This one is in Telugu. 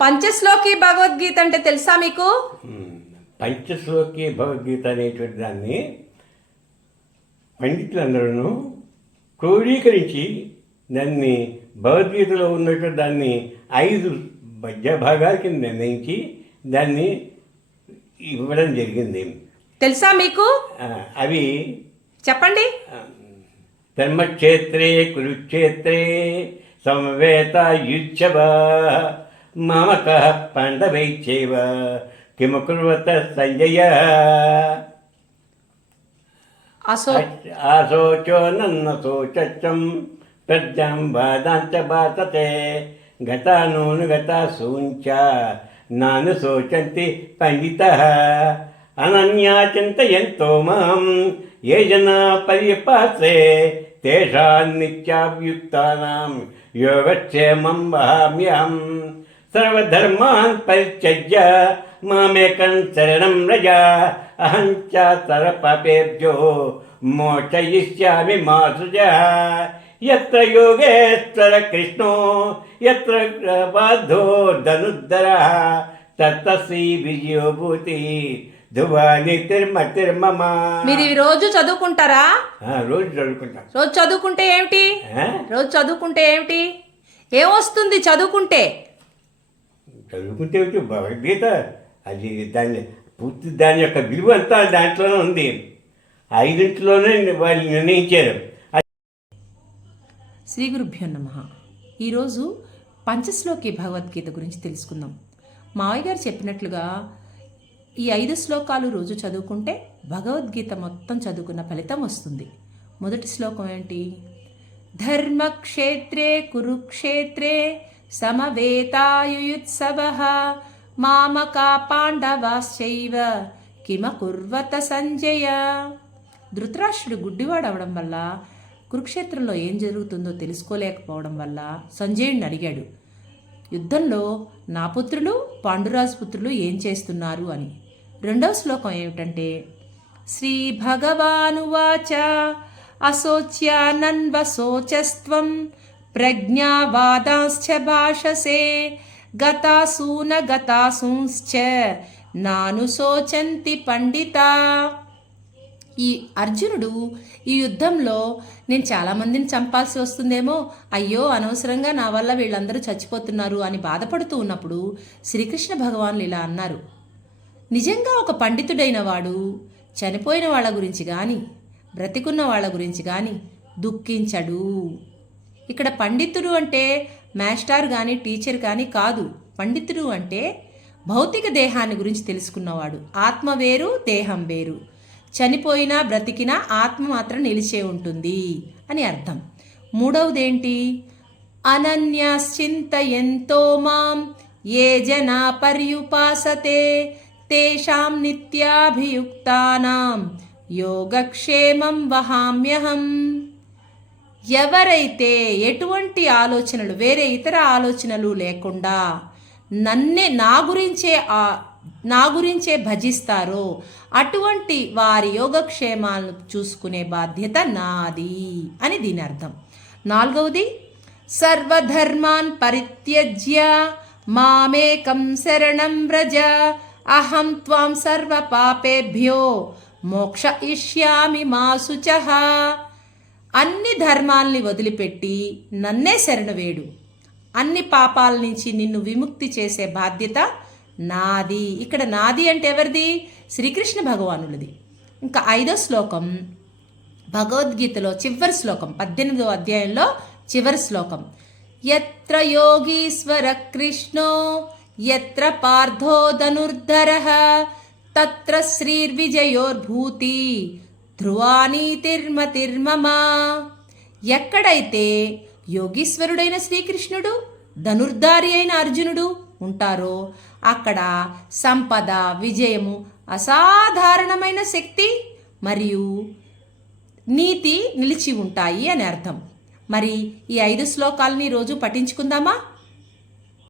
పంచశ్లోకి భగవద్గీత అంటే తెలుసా మీకు? పంచశ్లోకి భగవద్గీత అనేటువంటి దాన్ని పండితులందరూ క్రోడీకరించి దాన్ని భగవద్గీతలో ఉన్నటువంటి దాన్ని 5 మధ్య భాగాల కింద నిర్ణయించి దాన్ని ఇవ్వడం జరిగింది. తెలుసా మీకు? అవి చెప్పండి. ధర్మక్షేత్రే కురుక్షేత్రే సమవేత యుద్ధవ మమత పాండవైశ్చైవ కిమకుర్వత సంజయ ఆశోచో నన్న శోచం ప్రజ్ఞం బాధాంచ బాధతే గతానూను గతాసూంచ నాను శోచంతి పండితః అనన్యా చింతయంతో మాం ఏ జనా పర్యపాసే తేషాం నిత్యాభియుక్తానాం యోగక్షేమం వహామ్యహం సర్వధర్మాన్ పరిత్యజ్య మామేకం శరణం వ్రజ అహం చ సర్వపాపేభ్యో మోక్షయిష్యామి మా సృజః యత్ర యోగేశ్వర కృష్ణో యత్ర బాధో ధనుద్ధరః తత్ర శ్రీ విజయోభూతి ధువాని తిర్మ. మీరు ఈ రోజు చదువుకుంటారా? రోజు చదువుకుంటాం. రోజు చదువుకుంటే ఏమిటి? రోజు చదువుకుంటే ఏమిటి? ఏమొస్తుంది చదువుకుంటే? చదువుకుంటే భగవద్గీత అది దాని యొక్క విలువ అంతా దాంట్లోనే ఉంది. 5 వాళ్ళు నిర్ణయించారు. శ్రీ గురుభ్యో నమః. ఈరోజు పంచశ్లోకి భగవద్గీత గురించి తెలుసుకుందాం. మావయ్య గారు చెప్పినట్లుగా ఈ 5 శ్లోకాలు రోజు చదువుకుంటే భగవద్గీత మొత్తం చదువుకున్న ఫలితం వస్తుంది. మొదటి శ్లోకం ఏంటి? ధర్మక్షేత్రే కురుక్షేత్రే సమవేతాయుయుత్సవః మామకా పాండవాశ్చైవ కిమకుర్వత సంజయ. ధృతరాష్ట్రుడు గుడ్డివాడవడం వల్ల కురుక్షేత్రంలో ఏం జరుగుతుందో తెలుసుకోలేకపోవడం వల్ల సంజయుడిని అడిగాడు, యుద్ధంలో నా పుత్రులు పాండురాజు పుత్రులు ఏం చేస్తున్నారు అని. రెండవ శ్లోకం ఏమిటంటే శ్రీ భగవానువాచ అశోచ్యానన్వశోచస్త్వం ప్రజ్ఞావాదాంశ్చ భాషసే గతాసూన గతాసూంశ్చ నాను శోచంతి పండిత. ఈ అర్జునుడు ఈ యుద్ధంలో నేను చాలామందిని చంపాల్సి వస్తుందేమో, అయ్యో అనవసరంగా నా వల్ల వీళ్ళందరూ చచ్చిపోతున్నారు అని బాధపడుతూ ఉన్నప్పుడు శ్రీకృష్ణ భగవానులు ఇలా అన్నారు, నిజంగా ఒక పండితుడైన వాడు చనిపోయిన వాళ్ళ గురించి కానీ బ్రతికున్న వాళ్ళ గురించి కానీ దుఃఖించడు. ఇక్కడ పండితుడు అంటే మాస్టర్ కానీ టీచర్ కానీ కాదు. పండితుడు అంటే భౌతిక దేహాన్ని గురించి తెలుసుకున్నవాడు. ఆత్మ వేరు, దేహం వేరు. చనిపోయినా బ్రతికినా ఆత్మ మాత్రం నిలిచే ఉంటుంది అని అర్థం. మూడవదేంటి? అనన్యాశ్చింతయంతో మాం ఏ జనా పర్యుపాసతే తేషాం నిత్యాభియుక్తానాం యోగక్షేమం వహామ్యహం. ఎవరైతే ఎటువంటి ఆలోచనలు వేరే ఇతర ఆలోచనలు లేకుండా నా గురించే భజిస్తారో అటువంటి వారి యోగక్షేమాలను చూసుకునే బాధ్యత నాది అని దీని అర్థం. నాలుగవది సర్వధర్మాన్ పరిత్యజ్య మామేకం శరణం వ్రజ అహం త్వాం సర్వ పాపేభ్యో మోక్షయిష్యామి మా శుచః. అన్ని ధర్మాల్ని వదిలిపెట్టి నన్నే శరణు వేడు. అన్ని పాపాల నుంచి నిన్ను విముక్తి చేసే బాధ్యత నాది. ఇక్కడ నాది అంటే ఎవరిది? శ్రీకృష్ణ భగవానుడిది. ఇంకా 5వ శ్లోకం భగవద్గీతలో చివరి శ్లోకం, 18వ అధ్యాయంలో చివరి శ్లోకం. యత్ర యోగీశ్వర కృష్ణో యత్ర పార్థో ధనుర్ధరః తత్ర శ్రీర్విజయోర్భూతి ధ్రువానీతిర్మతిర్మమ. ఎక్కడైతే యోగీశ్వరుడైన శ్రీకృష్ణుడు ధనుర్ధారి అయిన అర్జునుడు ఉంటారో అక్కడ సంపద, విజయము, అసాధారణమైన శక్తి మరియు నీతి నిలిచి ఉంటాయి అని అర్థం. మరి ఈ 5 శ్లోకాలని రోజు పఠించుకుందామా?